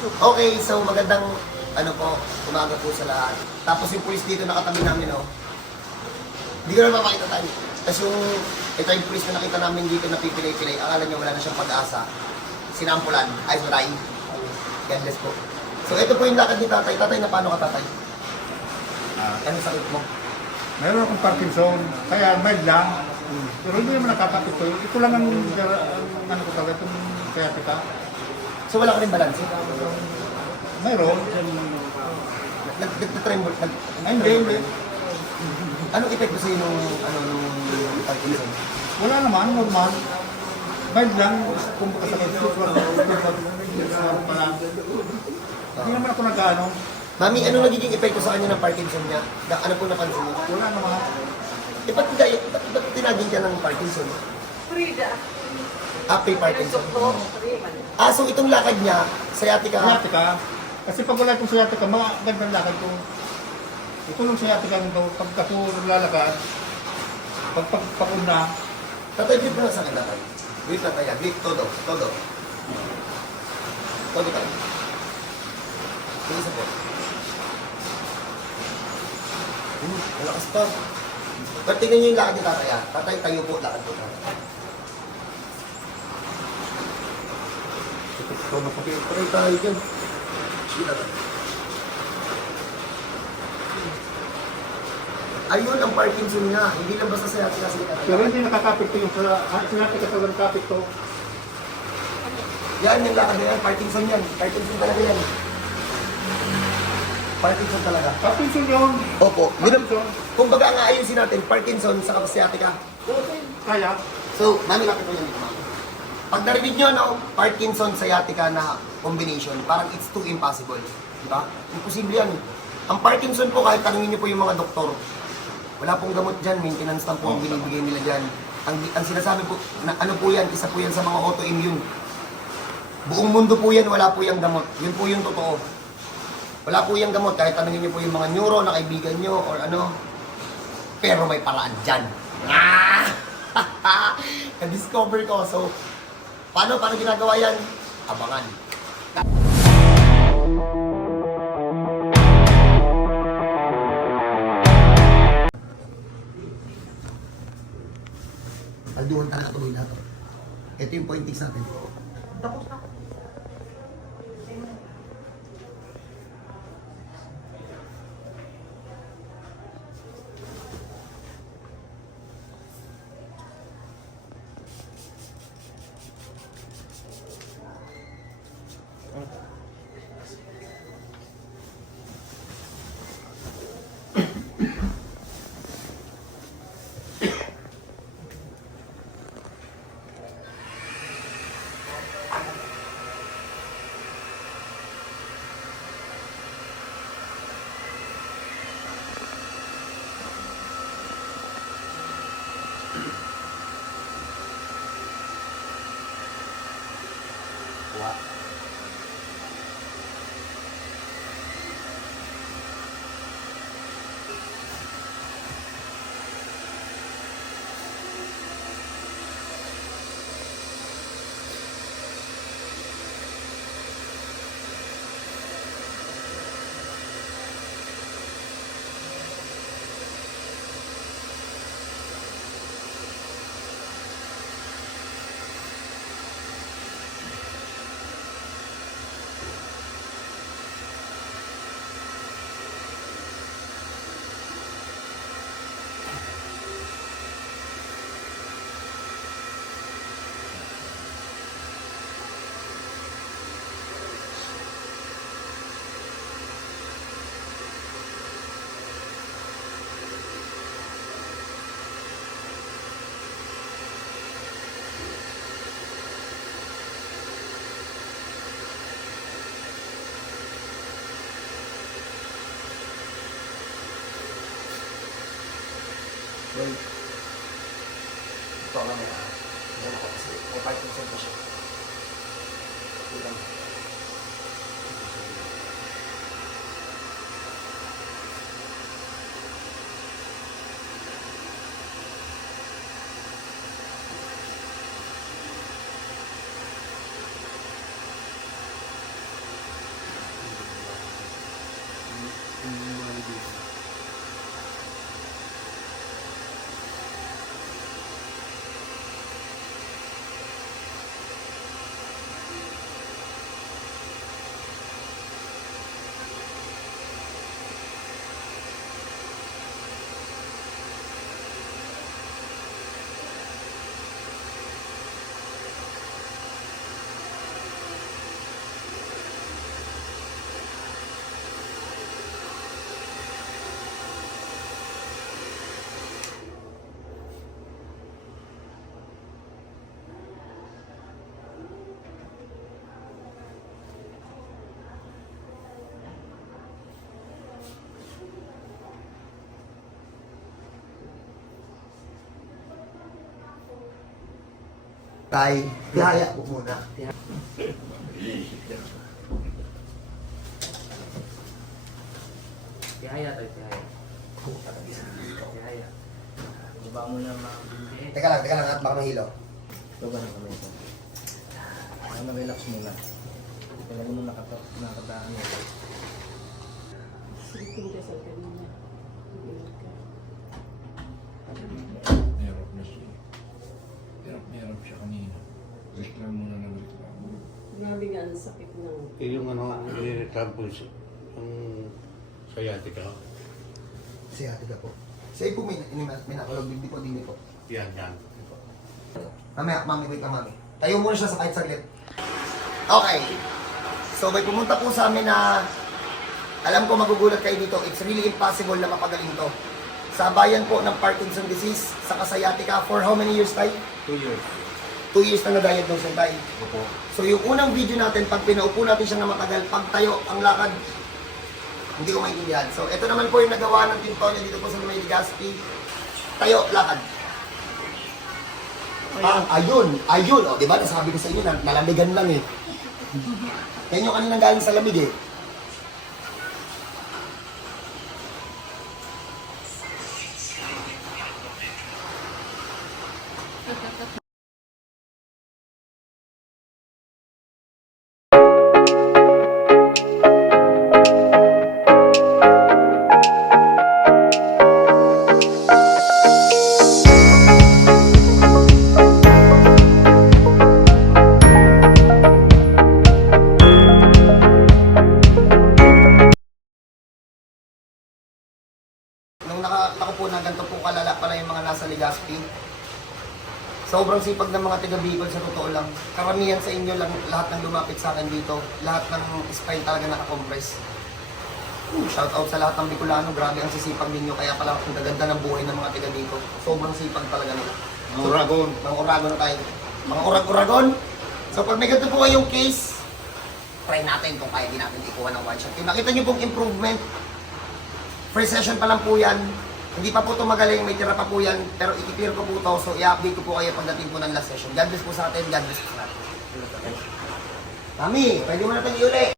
Okay, so magandang ano po, umaga po sa lahat. Tapos yung pulis dito nakatabi namin, oh. Hindi ko na mapakita tayo. Tapos ito yung pulis na nakita namin dito na pipilay-pilay. Akala niya wala na siyang pag-asa. Sinampulan. Ay, maray. God bless po. So ito po yung lakad ni tatay. Tatay, na paano ka tatay? Anong sakit mo? Meron akong Parkinson, kaya mild lang. Pero hindi naman nakakapito. Ito lang ang ano ko talaga, itong sciatica. So wala ka rin balanse? Meron. Nag-tremble? Ay, hindi. Anong epekto sa'yo nung Parkinson? Wala naman, normal. Mild lang. Kung kasakit ko, hindi naman ako nag-ano. Mami, ano nagiging epekto sa kanya ng Parkinson niya? Ano po napansin niyo? Wala naman. Ba't tinagin ka ng Parkinson? Frida. Pre-Parkinson. So itong lakad niya, sciatica. Sciatica. Kasi pag wala itong sciatica, magandang lakad ko. Ito lang sciatica nito. Pagka po lalakad, pag na, Tatay, grip mo na sa akin, tatay. Grip na tayo. Grip, todo. Todo. Todo tayo. Tingin sa po. Malakas pa. But tingnan niyo yung lakad ni tatay, ah. Tatay, tayo po, lakad po. Patay tayo dyan. Sige, tatay. Ayun ang Parkinson niya. Hindi lang basta sciatica sa tatay. pero hindi nakakapit yung sciatica sa nakakapit to. Yan, yung lakad na yan. Parkinson yan. Parkinson talaga yan. Parkinson talaga. Parkinson yun. Opo. Parkinson. Kung baga ang aayusin natin, Parkinson sa sciatica. Okay. Kaya. So, mami, lapit mo yan dito, mami. Pag narinig nyo, no, Parkinson, sciatica na combination, parang it's too impossible. Di ba? Imposible yan. Ang Parkinson po, kahit tanungin nyo po yung mga doktor, wala pong gamot dyan, maintenance lang po ang binibigay nila dyan. Ang sinasabi po, na ano po yan, isa po yan sa mga autoimmune. Buong mundo po yan, wala po yung gamot. Yun po yung totoo. Wala po yung gamot, kahit tanungin nyo po yung mga neuro na kaibigan nyo or ano. Pero may paraan dyan. Na-discover ko. So, paano ginagawa yan? Abangan. Alduhan talaga tuloy na ito. Ito yung pointings natin. Tapos na. Well, ito lang na. Yan ako kasi may Parkinson pa siya. Ito lang. Tay, tihaya po muna. Tihaya tayo, tihaya. Tihaya. Baba mo na mga bindi. Teka lang, at baka mahilo. Baba na kamay ko. Ano, relax muna. Kaya mo nakataan mo. Silitin ka sa kanina. Hirap na siya. Hirap siya kanina. Reklamo muna ng reklamo. Grabe nga ang sakit ng... Yung nire-reklamo po yung sciatica. Sciatica po. Siya po may nakulog din po, din po. Yan. Mamaya, mami, wait lang, mami. Tayo muna siya sa kahit saglit. Okay. So, may pumunta po sa amin na alam ko magugulat kayo dito. It's really impossible na mapagaling to. Sa bayan po ng Parkinson disease, sa sciatica, for how many years tayo? 2 years. 2 years na na-diagnose yung tayo. Opo. So, yung unang video natin, pag pinaupo natin siya na matagal, pag tayo ang lakad, hindi ko maintindihan. So, ito naman po yung nagawa ng Team Tonya dito po sa May Legazpi. Tayo, lakad. Ayun. O, diba? Nasabi ko sa inyo, nalamigan lang eh. Yan yung kaninang galing sa lamig eh. Nung nakaupo na ganito po kalala pala yung mga nasa Legazpi. Sobrang sipag ng mga taga-Bicol sa totoo lang. Karamihan sa inyo lang, lahat ng lumapit sa akin dito, lahat ng spine talaga nakakompress. Shout out sa lahat ng Bicolano, grabe ang sisipag ninyo, kaya pala ang gaganda ng buhay ng mga taga dito. Sobrang sipag talaga nila. Mga Uragon. Mga Uragon na tayo. Mga Uragon. So pag may ganito po kayong case, try natin kung kaya din natin ikuha ng one shot. Kung nakita nyo pong improvement, first session pa lang po yan. Hindi pa po ito magaling, may tira pa po yan. Pero ikipir ko po ito, so i-update ko po kayo pagdating po ng last session. God bless po sa atin, God bless po sa atin. Mami, pwede mo natin iuli.